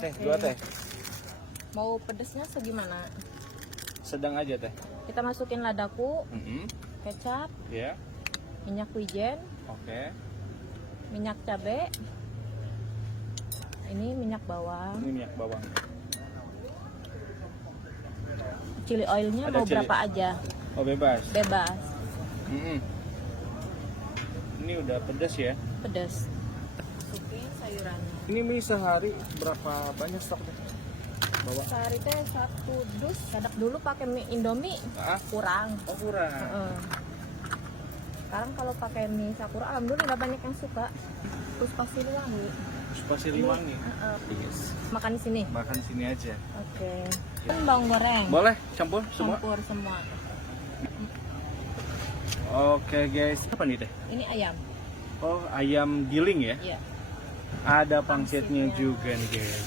Teh, dua teh. Mau pedesnya segimana? Sedang aja teh. Kita masukin ladaku, kecap, Ya. minyak wijen, Oke. minyak cabai, ini minyak bawang. Ini minyak bawang. Chili oilnya Ada mau chili. berapa aja? Oh, bebas. Bebas. Ini udah pedas ya. Pedas. Masukin sayurannya. Ini mie sehari berapa banyak stoknya? Bawa. Sehari teh 1 dus. Kadang dulu pakai mie Indomie kurang. Oh, kurang. Sekarang kalau pakai mie sakura, alhamdulillah banyak yang suka. Terus pasti wangi. Pasti liwangi. Yes. Makan di sini. Makan sini aja. Oke. Kan bawang goreng. Boleh campur semua? Campur semua. Oke guys. Apa nih teh? Ini ayam. Oh, ayam giling ya? Iya. Ada pangsitnya Pangsitnya. juga nih guys.